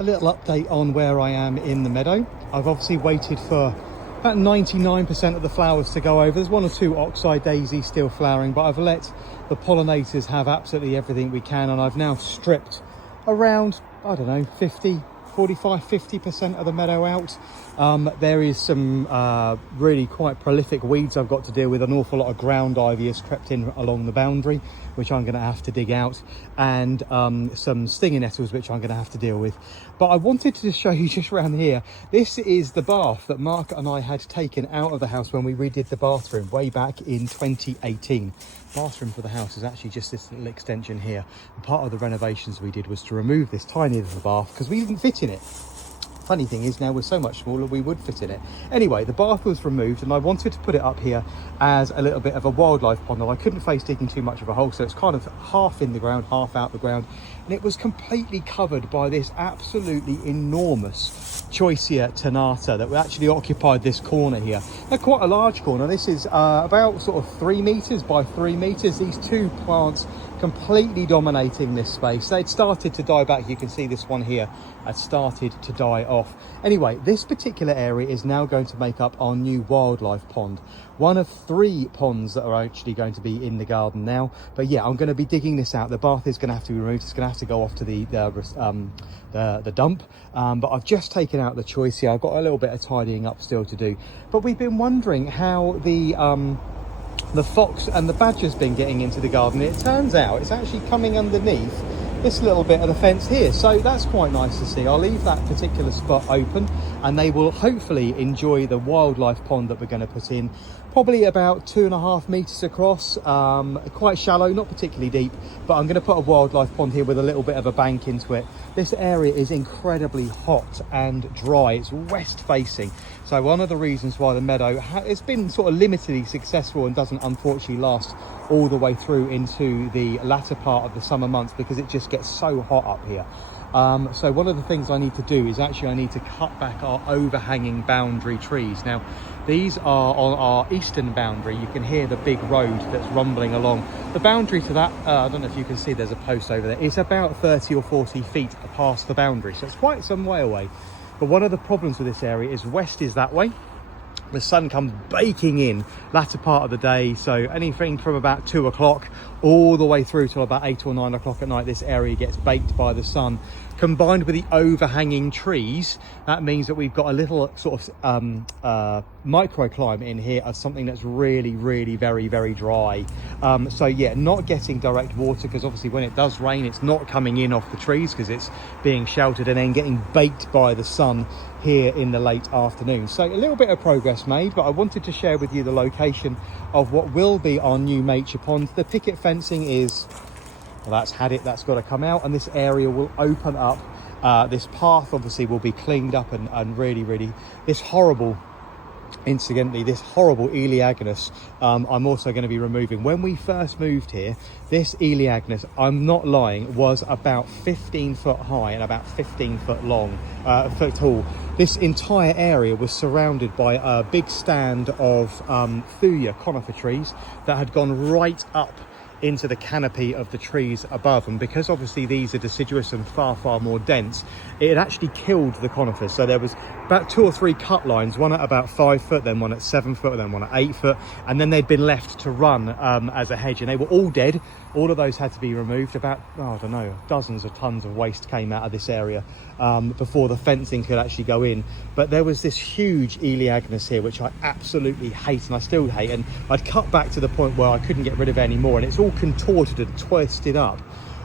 a little update on where I am in the meadow. I've obviously waited for about 99% of the flowers to go over. There's one or two oxeye daisies still flowering, but I've let the pollinators have absolutely everything we can, and I've now stripped around, I don't know, 50% of the meadow out. There is some really quite prolific weeds I've got to deal with. An awful lot of ground ivy has crept in along the boundary, which I'm going to have to dig out, and some stinging nettles, which I'm going to have to deal with. But I wanted to show you just around here. This is the bath that Mark and I had taken out of the house when we redid the bathroom way back in 2018. Bathroom for the house is actually just this little extension here. And part of the renovations we did was to remove this tiny little bath because we didn't fit in it. Funny thing is, now we're so much smaller, we would fit in it. Anyway, the bath was removed, and I wanted to put it up here as a little bit of a wildlife pond, and I couldn't face digging too much of a hole, so it's kind of half in the ground, half out the ground, and it was completely covered by this absolutely enormous Choicea tenata that actually occupied this corner here. They're quite a large corner. This is about sort of 3 meters by 3 meters. These two plants completely dominating this space. They'd started to die back. You can see this one here had started to die off. Anyway, this particular area is now going to make up our new wildlife pond. One of 3 ponds that are actually going to be in the garden now. But yeah, I'm going to be digging this out. The bath is going to have to be removed. It's going to have to go off to the dump. But I've just taken out the Choicea. I've got a little bit of tidying up still to do. But we've been wondering how the fox and the badger's been getting into the garden. It turns out it's actually coming underneath this little bit of the fence here, so that's quite nice to see. I'll leave that particular spot open, and they will hopefully enjoy the wildlife pond that we're going to put in, probably about 2.5 meters across, quite shallow, not particularly deep, but I'm going to put a wildlife pond here with a little bit of a bank into it. This area is incredibly hot and dry. It's west facing, so one of the reasons why the meadow it's been sort of limitedly successful and doesn't unfortunately last all the way through into the latter part of the summer months, because it just gets so hot up here. So one of the things I need to do is actually I need to cut back our overhanging boundary trees. Now, these are on our eastern boundary. You can hear the big road that's rumbling along. The boundary to that, I don't know if you can see, there's a post over there. It's about 30 or 40 feet past the boundary, so it's quite some way away. But one of the problems with this area is west is that way. The sun comes baking in latter part of the day, so anything from about 2 o'clock all the way through till about 8 or 9 o'clock at night, this area gets baked by the sun. Combined with the overhanging trees, that means that we've got a little sort of microclimate in here of something that's really very dry. So yeah, not getting direct water, because obviously when it does rain, it's not coming in off the trees because it's being sheltered, and then getting baked by the sun here in the late afternoon. So a little bit of progress made, but I wanted to share with you the location of what will be our new mature pond. The picket fencing is, well, that's had it, that's got to come out, and this area will open up. This path obviously will be cleaned up, and really this horrible, incidentally, this horrible Eleagnus, I'm also going to be removing. When we first moved here, this Eleagnus, I'm not lying, was about 15 foot high and about 15 foot long, foot tall. This entire area was surrounded by a big stand of thuya conifer trees that had gone right up into the canopy of the trees above, and because obviously these are deciduous and far more dense, it had actually killed the conifers. So there was about 2 or 3 cut lines, one at about 5 foot, then one at 7 foot, then one at 8 foot, and then they'd been left to run as a hedge, and they were all dead. All of those had to be removed. About, I don't know, dozens of tons of waste came out of this area before the fencing could actually go in. But there was this huge Eleagnus here, which I absolutely hate, and I still hate, and I'd cut back to the point where I couldn't get rid of it anymore, and it's all contorted and twisted up.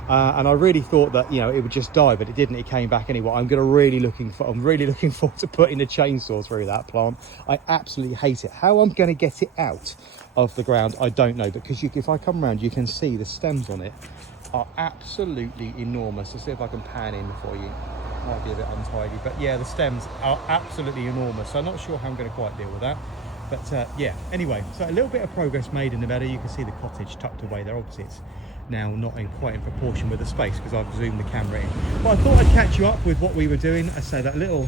And I really thought that, you know, it would just die, but it didn't. It came back anyway. I'm really looking forward to putting a chainsaw through that plant. I absolutely hate it. How I'm going to get it out of the ground, I don't know, because if I come around, you can see the stems on it are absolutely enormous. Let's see if I can pan in for you. Might be a bit untidy, but yeah, the stems are absolutely enormous. So I'm not sure how I'm going to quite deal with that. But yeah, anyway, so a little bit of progress made in the meadow. You can see the cottage tucked away there. Obviously it's now not quite in proportion with the space because I've zoomed the camera in. But I thought I'd catch you up with what we were doing. I say that little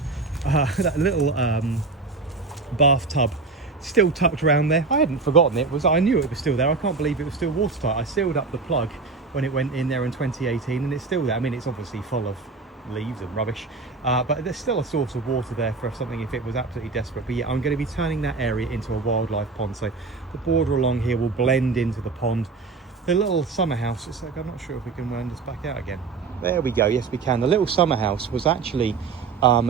bathtub still tucked around there. I hadn't forgotten it. I knew it was still there. I can't believe it was still watertight. I sealed up the plug when it went in there in 2018, and it's still there. I mean, it's obviously full of leaves and rubbish, but there's still a source of water there for something if it was absolutely desperate. But yeah, I'm going to be turning that area into a wildlife pond, so the border along here will blend into the pond. The little summer house, it's like, I'm not sure if we can run this back out again. There we go, yes we can. The little summer house was actually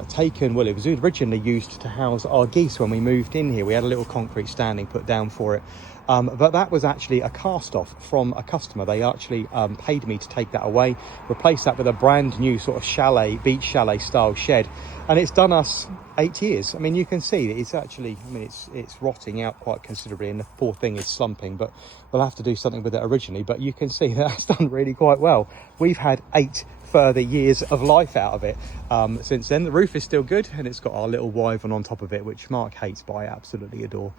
taken, well, it was originally used to house our geese when we moved in here. We had a little concrete standing put down for it. But that was actually a cast off from a customer. They actually paid me to take that away, replace that with a brand new sort of chalet, beach chalet style shed. And it's done us 8 years. I mean, you can see that it's actually, I mean, it's rotting out quite considerably and the poor thing is slumping, but we'll have to do something with it originally. But you can see that's done really quite well. We've had 8 further years of life out of it since then. The roof is still good and it's got our little wyvern on top of it, which Mark hates but I absolutely adore.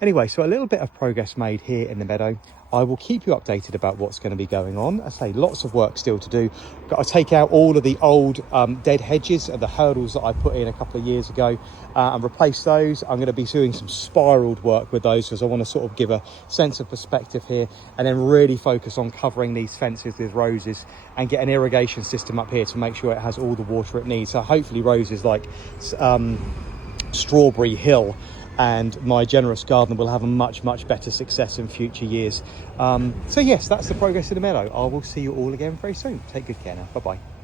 Anyway, so a little bit of progress made here in the meadow. I will keep you updated about what's going to be going on. I say lots of work still to do. Got to take out all of the old dead hedges and the hurdles that I put in a couple of years ago and replace those. I'm going to be doing some spiraled work with those because I want to sort of give a sense of perspective here and then really focus on covering these fences with roses and get an irrigation system up here to make sure it has all the water it needs. So hopefully roses like Strawberry Hill and my generous garden will have a much better success in future years. So yes, that's the progress in the meadow. I will see you all again very soon. Take good care now. Bye bye.